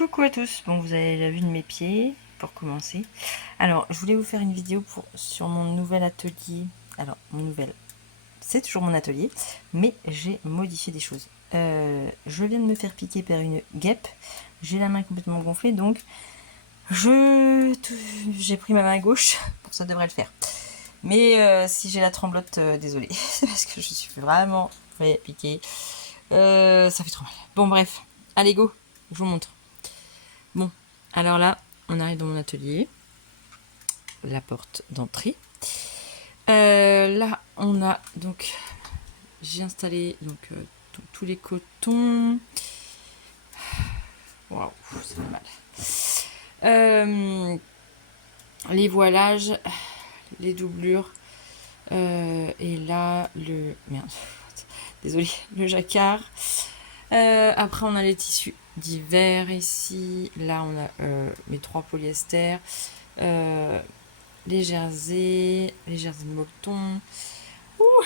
Coucou à tous, bon vous avez la vue de mes pieds pour commencer. Alors je voulais vous faire une vidéo sur mon nouvel atelier. Alors mon nouvel, c'est toujours mon atelier, mais j'ai modifié des choses. Je viens de me faire piquer par une guêpe, j'ai la main complètement gonflée donc j'ai pris ma main gauche, pour ça devrait le faire. Mais si j'ai la tremblote, désolée, parce que je suis vraiment fait piquer. Ça fait trop mal. Bon bref, allez go, je vous montre. Bon, alors là, on arrive dans mon atelier, la porte d'entrée. Là, on a donc, j'ai installé donc tous les cotons. Waouh, ça fait mal. Les voilages, les doublures, et là merde, désolé, le jacquard. Après, on a les tissus d'hiver ici. Là, on a mes 3 polyester. Les jerseys de moleton. Ouh,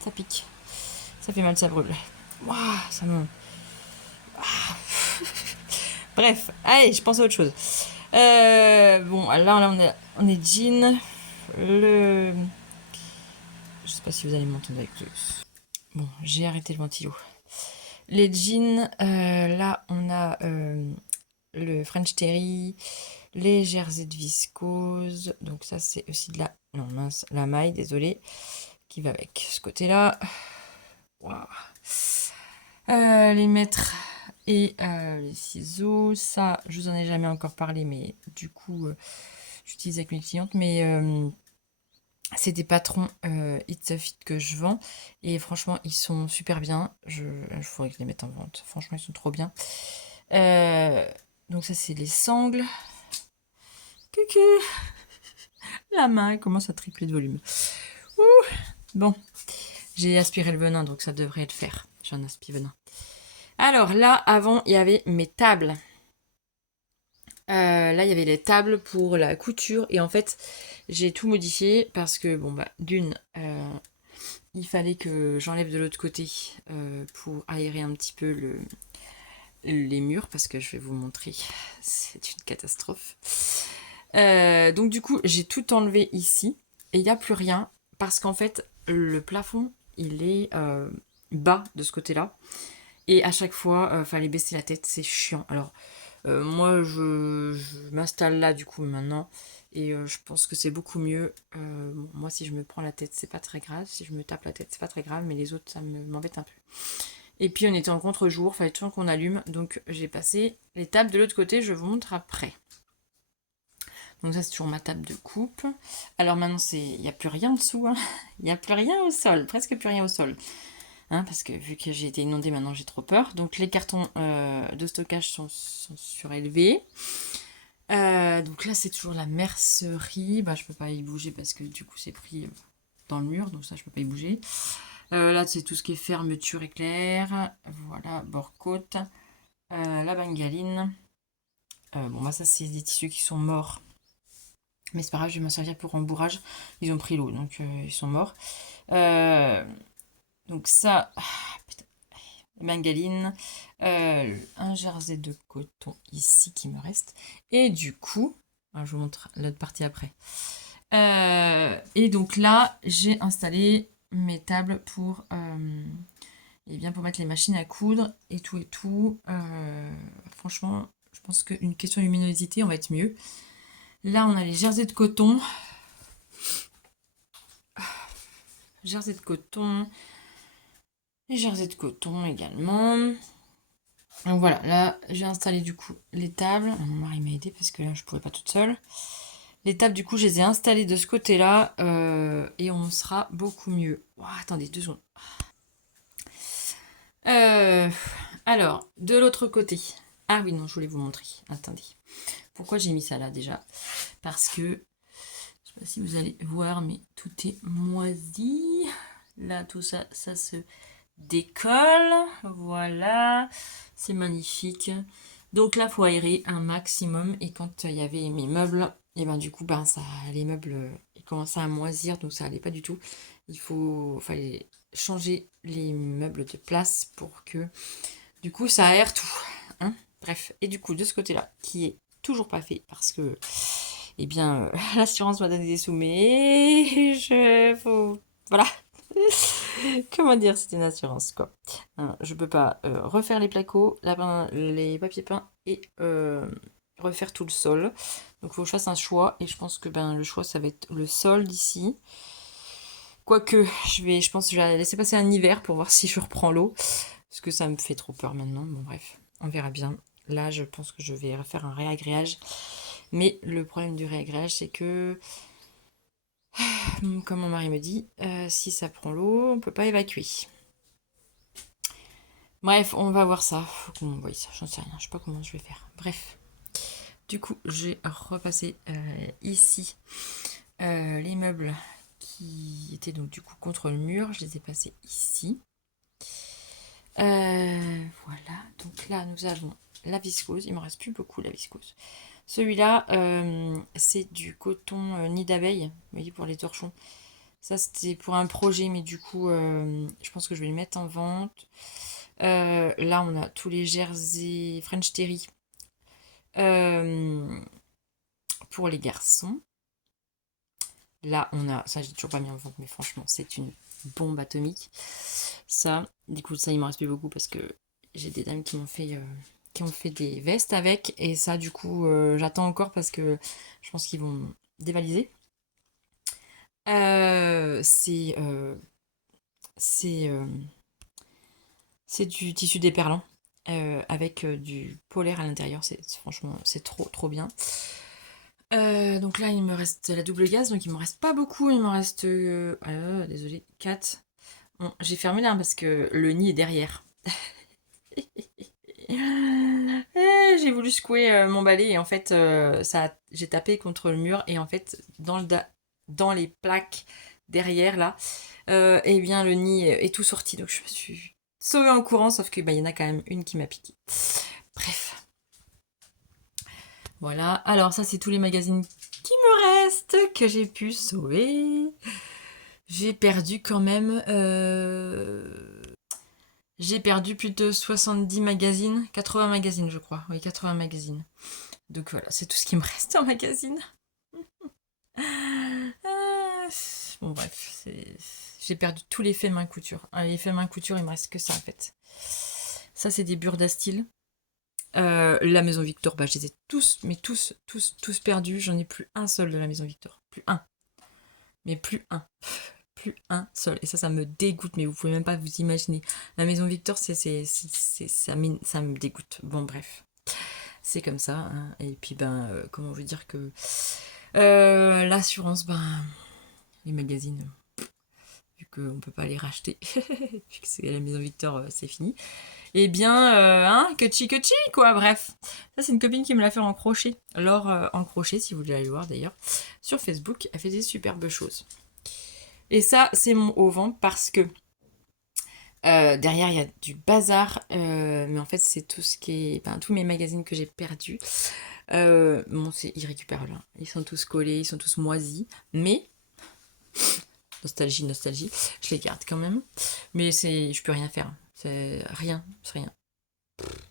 ça pique. Ça fait mal, ça brûle. Ouah, ça me... Bref, allez, je pense à autre chose. Bon, là, on est jean. Je sais pas si vous allez m'entendre avec le... Bon, j'ai arrêté le ventilo. Les jeans, là, on a le French Terry, les jerseys de viscose. Donc ça, c'est aussi de la... Non, mince, la maille, désolé, qui va avec ce côté-là. Wow. Les mètres et les ciseaux. Ça, je vous en ai jamais encore parlé, mais du coup, j'utilise avec mes clientes. Mais c'est des patrons It's a Fit que je vends. Et franchement, ils sont super bien. Je faudrait que je les mette en vente. Franchement, ils sont trop bien. Donc ça, c'est les sangles. Coucou. La main commence à tripler de volume. Ouh. Bon, j'ai aspiré le venin, donc ça devrait le faire. J'ai un aspi-venin. Alors là, avant, il y avait mes tables. Là, il y avait les tables pour la couture. Et en fait, j'ai tout modifié parce que, bon, bah, d'une, il fallait que j'enlève de l'autre côté pour aérer un petit peu les murs. Parce que je vais vous montrer, c'est une catastrophe. Donc du coup, j'ai tout enlevé ici. Et il n'y a plus rien. Parce qu'en fait, le plafond, il est bas de ce côté-là. Et à chaque fois, fallait baisser la tête, c'est chiant. Alors, moi, je m'installe là, du coup, maintenant. Et je pense que c'est beaucoup mieux. Bon, moi, si je me prends la tête, c'est pas très grave. Si je me tape la tête, c'est pas très grave. Mais les autres, ça m'embête un peu. Et puis, on était en contre-jour, fallait toujours qu'on allume. Donc, j'ai passé les tables de l'autre côté. Je vous montre après. Donc ça, c'est toujours ma table de coupe. Alors maintenant, il n'y a plus rien en dessous. Hein. Il n'y a plus rien au sol. Presque plus rien au sol. Hein, parce que vu que j'ai été inondée, maintenant j'ai trop peur. Donc les cartons de stockage sont surélevés. Donc là, c'est toujours la mercerie. Bah, je peux pas y bouger parce que du coup, c'est pris dans le mur. Donc ça, je peux pas y bouger. Là, c'est tout ce qui est fermeture éclair. Voilà, bord-côte. La bengaline. Bon, bah ça, c'est des tissus qui sont morts. Mais c'est pas grave, je vais m'en servir pour rembourrage. Ils ont pris l'eau, donc ils sont morts. Donc ça, putain, bengaline, un jersey de coton ici qui me reste. Et du coup, je vous montre l'autre partie après. Et donc là, j'ai installé mes tables pour, et bien pour mettre les machines à coudre et tout et tout. Franchement, je pense qu'une question de luminosité, on va être mieux. Là, on a les jerseys de coton. Jersey de coton. Les jerseys de coton également. Donc voilà, là, j'ai installé du coup les tables. Mon mari m'a aidé parce que là, je pouvais pas toute seule. Les tables, du coup, je les ai installées de ce côté-là. Et on sera beaucoup mieux. Oh, attendez, 2 secondes. Alors, de l'autre côté. Ah oui, non, je voulais vous montrer. Attendez. Pourquoi j'ai mis ça là déjà? Parce que, je sais pas si vous allez voir, mais tout est moisi. Là, tout ça, ça se décolle. Voilà. C'est magnifique. Donc là, il faut aérer un maximum. Et quand il y avait mes meubles, et ben du coup, ben, les meubles ils commençaient à moisir, donc ça allait pas du tout. Fallait changer les meubles de place pour que du coup ça aère tout. Hein, Bref, et du coup, de ce côté-là, qui est toujours pas fait parce que, eh bien, l'assurance m'a donné des sous, mais voilà. Comment dire, c'est une assurance, quoi. Hein, je peux pas refaire les placos, les papiers peints et refaire tout le sol. Donc, il faut que je fasse un choix, et je pense que le choix, ça va être le sol d'ici. Quoique, je pense que je vais laisser passer un hiver pour voir si je reprends l'eau. Parce que ça me fait trop peur maintenant. Bon, bref, on verra bien. Là, je pense que je vais refaire un réagréage. Mais le problème du réagréage, c'est que, comme mon mari me dit, si ça prend l'eau, on peut pas évacuer. Bref, on va voir ça. Faut qu'on voie ça, j'en sais rien. Je sais pas comment je vais faire. Bref. Du coup, j'ai repassé ici les meubles qui étaient donc du coup contre le mur. Je les ai passés ici. Voilà. Donc là, nous avons la viscose. Il me reste plus beaucoup la viscose. Celui-là, c'est du coton nid d'abeille. Vous voyez, pour les torchons. Ça, c'était pour un projet, mais du coup, je pense que je vais le mettre en vente. Là, on a tous les jersey French Terry pour les garçons. Là, on a, ça, j'ai toujours pas mis en vente, mais franchement, c'est une bombe atomique. Ça, du coup, ça, il m'en reste plus beaucoup parce que j'ai des dames qui m'ont fait des vestes avec. Et ça, du coup, j'attends encore parce que je pense qu'ils vont dévaliser. C'est du tissu déperlant avec du polaire à l'intérieur. Franchement, c'est trop trop bien. Donc là, il me reste la double gaze, donc il me reste pas beaucoup. Il me reste, désolé, 4. Bon, j'ai fermé là parce que le nid est derrière. J'ai voulu secouer mon balai et en fait, j'ai tapé contre le mur et en fait, dans les plaques derrière là, eh bien le nid est tout sorti. Donc je me suis sauvée en courant, sauf que y en a quand même une qui m'a piqué. Bref. Voilà. Alors ça, c'est tous les magazines qui me restent, que j'ai pu sauver. J'ai perdu quand même... J'ai perdu plus de 70 magazines, 80 magazines je crois, oui 80 magazines. Donc voilà, c'est tout ce qui me reste en magazine. Bon bref, j'ai perdu tous les faits main couture. Les faits main couture, il me reste que ça en fait. Ça c'est des Burda Style. La Maison Victor, je les ai tous, mais tous perdus. J'en ai plus un seul de la Maison Victor. Plus un. Mais plus un. Plus un seul. Et ça me dégoûte, mais vous pouvez même pas vous imaginer. La Maison Victor, ça me dégoûte. Bon, bref. C'est comme ça. Hein. Et puis, comment vous dire que l'assurance, les magazines, vu qu'on peut pas les racheter, vu que c'est la Maison Victor, c'est fini. Eh bien, que chi, quoi, bref. Ça, c'est une copine qui me l'a fait en crochet. Laure en crochet, si vous voulez aller voir d'ailleurs. Sur Facebook, elle fait des superbes choses. Et ça, c'est mon auvent parce que derrière, il y a du bazar. Mais en fait, c'est tout ce qui est... tous mes magazines que j'ai perdus. Bon, c'est irrécupérable. Hein. Ils sont tous collés, ils sont tous moisis. Mais... Nostalgie. Je les garde quand même. Mais je peux rien faire. C'est rien.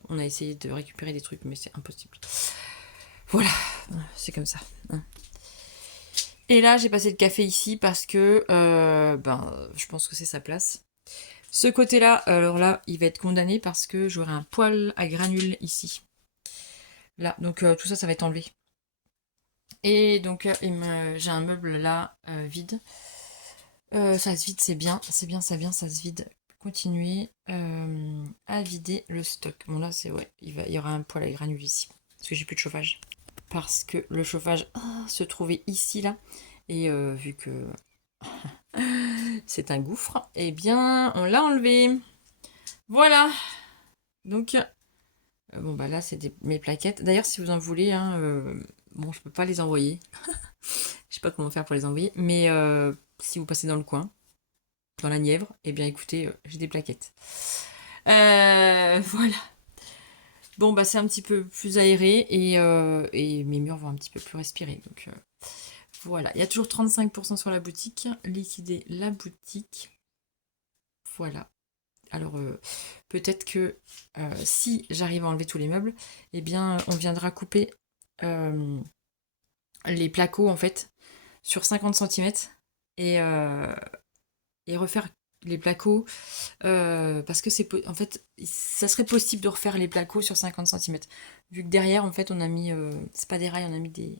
On a essayé de récupérer des trucs, mais c'est impossible. Voilà, c'est comme ça. Hein. Et là, j'ai passé le café ici parce que je pense que c'est sa place. Ce côté-là, alors là, il va être condamné parce que j'aurai un poêle à granules ici. Là, donc tout ça, ça va être enlevé. Et donc, j'ai un meuble là, vide. Ça se vide, c'est bien, ça se vide. Continuer à vider le stock. Bon là, il y aura un poêle à granules ici. Parce que j'ai plus de chauffage. Parce que le chauffage se trouvait ici, là. Et vu que c'est un gouffre, eh bien, on l'a enlevé. Voilà. Donc, là, c'est mes plaquettes. D'ailleurs, si vous en voulez, hein, je peux pas les envoyer. Je sais pas comment faire pour les envoyer. Mais si vous passez dans le coin, dans la Nièvre, eh bien, écoutez, j'ai des plaquettes. Voilà. Bon, c'est un petit peu plus aéré et mes murs vont un petit peu plus respirer. Donc, voilà. Il y a toujours 35% sur la boutique. Liquider la boutique. Voilà. Alors, peut-être que si j'arrive à enlever tous les meubles, eh bien, on viendra couper les placos, en fait, sur 50 centimètres et refaire les placos parce que en fait, ça serait possible de refaire les placos sur 50 centimètres. Vu que derrière, en fait, on a mis, c'est pas des rails, on a mis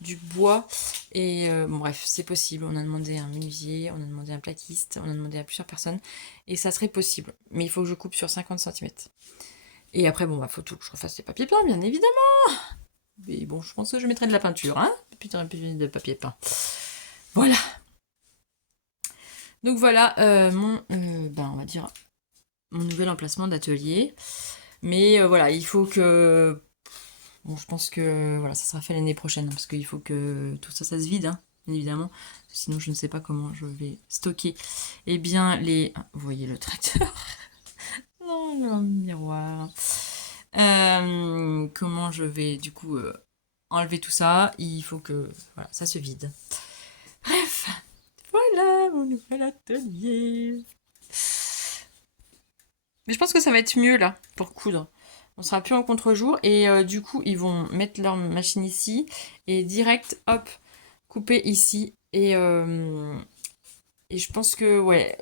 du bois. Et bon, bref, c'est possible. On a demandé à un menuisier, on a demandé à un plaquiste, on a demandé à plusieurs personnes. Et ça serait possible. Mais il faut que je coupe sur 50 centimètres. Et après, bon, bah, faut tout que je refasse les papiers peints, bien évidemment. Mais bon, je pense que je mettrai de la peinture, hein. Putain, de papier peint. Voilà. Donc voilà on va dire, mon nouvel emplacement d'atelier. Mais voilà, il faut que... Bon, je pense que voilà, ça sera fait l'année prochaine, hein, parce qu'il faut que tout ça, ça se vide, hein, bien évidemment. Sinon, je ne sais pas comment je vais stocker. Eh bien, vous voyez le tracteur. Non, le miroir. Comment je vais, du coup, enlever tout ça. Il faut que voilà, ça se vide. Bref, voilà mon nouvel atelier. Mais je pense que ça va être mieux là pour coudre. On sera plus en contre-jour et du coup ils vont mettre leur machine ici et direct hop couper ici et je pense que ouais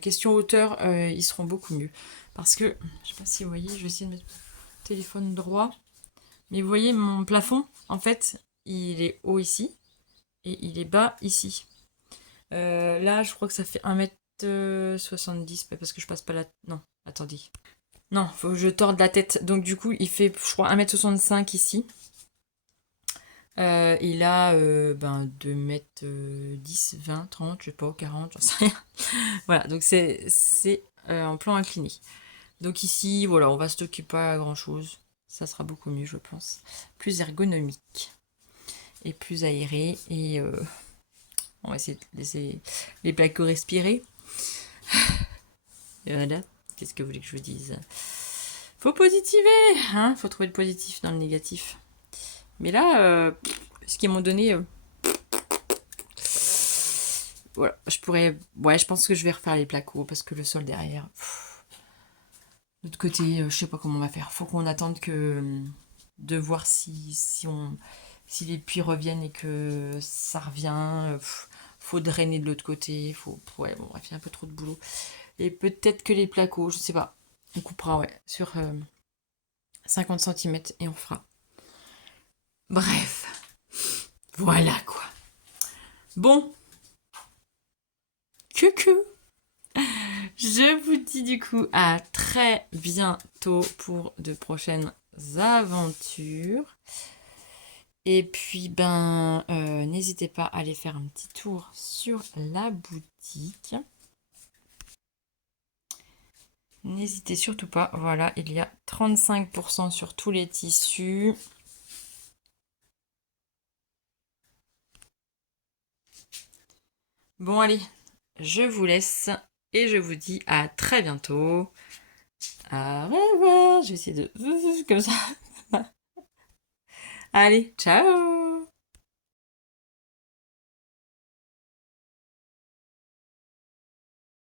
question hauteur ils seront beaucoup mieux parce que je sais pas si vous voyez, je vais essayer de mettre mon téléphone droit, mais vous voyez mon plafond en fait il est haut ici et il est bas ici. Là je crois que ça fait 1,70 m parce que je passe pas la... Non, attendez. Non, faut que je torde la tête. Donc du coup, il fait, je crois, 1,65 m ici. Il a 2,10 m, 20, 30, je sais pas, 40, j'en sais rien. Voilà, donc c'est en plan incliné. Donc ici, voilà, on va stocker pas grand chose. Ça sera beaucoup mieux, je pense. Plus ergonomique. Et plus aéré. Et on va essayer de laisser les placos respirer. Et voilà. Qu'est-ce que vous voulez que je vous dise? Faut positiver, hein? Faut trouver le positif dans le négatif. Mais là, ce qu'ils m'ont donné, voilà, je pourrais, ouais, je pense que je vais refaire les placos parce que le sol derrière. De l'autre côté, je sais pas comment on va faire. Faut qu'on attende de voir si les puits reviennent et que ça revient. Faut drainer de l'autre côté. Ouais, bon, bref, il y a un peu trop de boulot. Et peut-être que les placos, je sais pas. On coupera, ouais, sur 50 centimètres et on fera. Bref, voilà quoi. Bon, coucou. Je vous dis du coup à très bientôt pour de prochaines aventures. Et puis n'hésitez pas à aller faire un petit tour sur la boutique. N'hésitez surtout pas, voilà, il y a 35% sur tous les tissus. Bon allez, je vous laisse et je vous dis à très bientôt. Au revoir, je vais essayer de... comme ça. Allez, ciao!